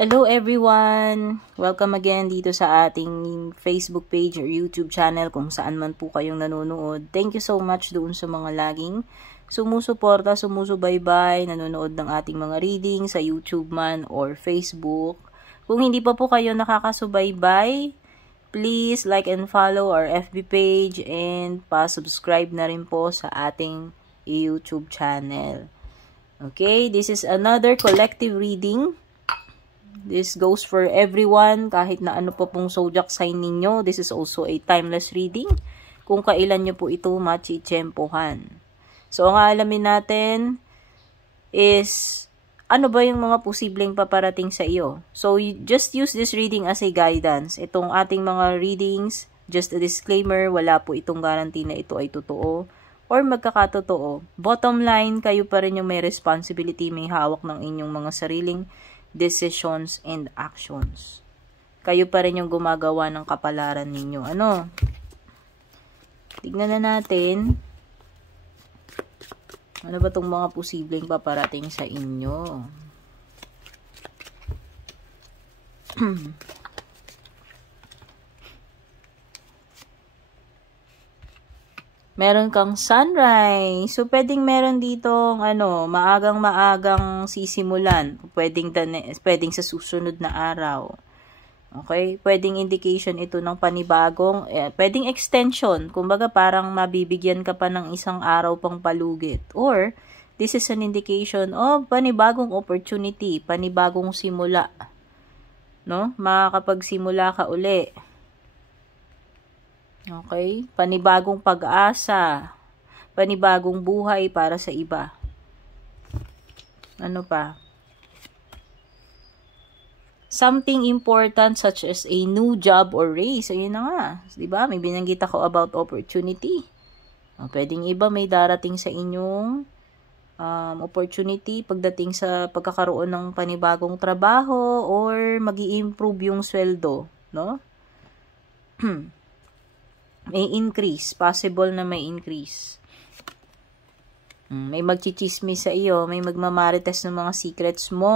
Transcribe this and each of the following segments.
Hello everyone! Welcome again dito sa ating Facebook page or YouTube channel kung saan man po kayong nanonood. Thank you so much doon sa mga laging sumusuporta, sumusubaybay, nanonood ng ating mga reading sa YouTube man or Facebook. Kung hindi pa po kayo nakakasubaybay, please like and follow our FB page and pa-subscribe na rin po sa ating YouTube channel. Okay, this is another collective reading. This goes for everyone, kahit na ano pa pong zodiac sign ninyo. This is also a timeless reading. Kung kailan nyo po ito machi-tsempohan. So, ang aalamin natin is, ano ba yung mga posibleng paparating sa iyo? So, you just use this reading as a guidance. Itong ating mga readings, just a disclaimer, wala po itong guarantee na ito ay totoo or magkakatotoo. Bottom line, kayo pa rin yung may responsibility, may hawak ng inyong mga sariling decisions and actions. Kayo pa rin yung gumagawa ng kapalaran ninyo. Ano? Tignan na natin. Ano ba itong mga posibleng paparating sa inyo? Meron kang sunrise. So, pwedeng meron ditong, maagang-maagang sisimulan. Pwedeng sa susunod na araw. Okay? Pwedeng indication ito ng panibagong, pwedeng extension. Kumbaga, parang mabibigyan ka pa ng isang araw pang palugit. Or, this is an indication of panibagong opportunity, panibagong simula. No? Makakapagsimula ka uli. Okay? Panibagong pag-asa. Panibagong buhay para sa iba. Ano pa? Something important such as a new job or raise. Ayun na nga. Diba? May binanggit ako about opportunity. Pwedeng iba may darating sa inyong opportunity pagdating sa pagkakaroon ng panibagong trabaho or mag-i-improve yung sweldo. No? May increase. Possible na may increase. May magchichismis sa iyo. May magmamarites ng mga secrets mo.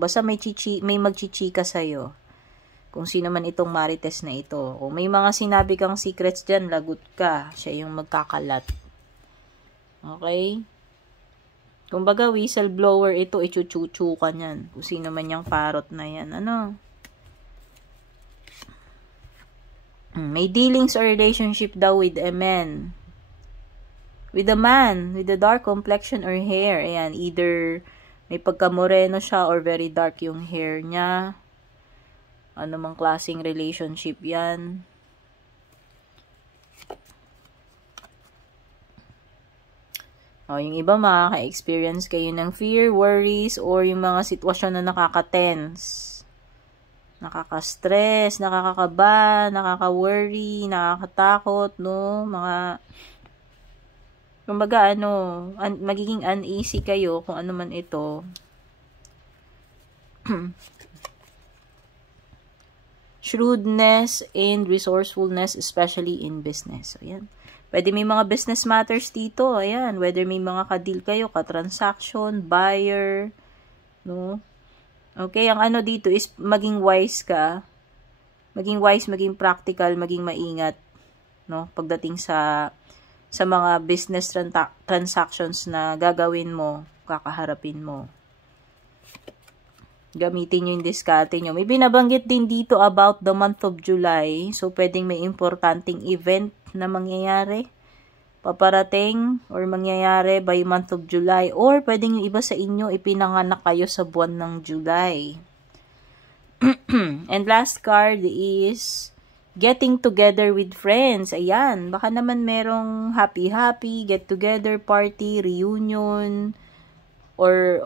Basta may magchichika sa iyo. Kung sino man itong marites na ito. Kung may mga sinabi kang secrets dyan, lagot ka. Siya yung magkakalat. Okay? Kung baga, whistleblower ito, ichuchuchu ka niyan. Kung sino man yung parot na yan. Ano? May dealings or relationship daw with a man. With a man, with a dark complexion or hair. Ayan, either may pagka-moreno siya or very dark yung hair niya. Ano mang klaseng relationship yan. Yung iba makaka-experience kayo ng fear, worries, or yung mga sitwasyon na nakaka-tense. Nakaka-stress, nakakakaba, nakaka-worry, nakakatakot, no? Kumbaga, magiging uneasy kayo kung ano man ito. Shrewdness and resourcefulness, especially in business. So, yan. Pwede may mga business matters dito. Ayan. Whether may mga ka-deal kayo, ka-transaction, buyer, no? Okay, ang dito is maging wise ka. Maging wise, maging practical, maging maingat, no? Pagdating sa mga business transactions na gagawin mo, kakaharapin mo. Gamitin nyo yung diskarte nyo. May binabanggit din dito about the month of July. So, pwedeng may importanteng event na mangyayari. Paparating or mangyayari by month of July, or pwedeng yung iba sa inyo ipinanganak kayo sa buwan ng July. And last card is getting together with friends. Ayan, baka naman merong happy get together party, reunion, or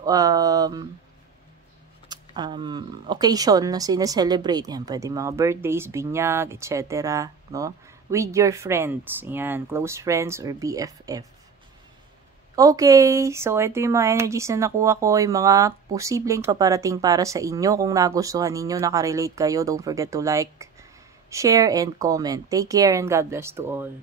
occasion na sineselebrate. Yan, pwedeng mga birthdays, binyag, etc. No? With your friends. Ayan, close friends or BFF. Okay, so ito yung mga energies na nakuha ko, yung mga posibleng paparating para sa inyo. Kung nagustuhan ninyo, nakarelate kayo, don't forget to like, share, and comment. Take care and God bless to all.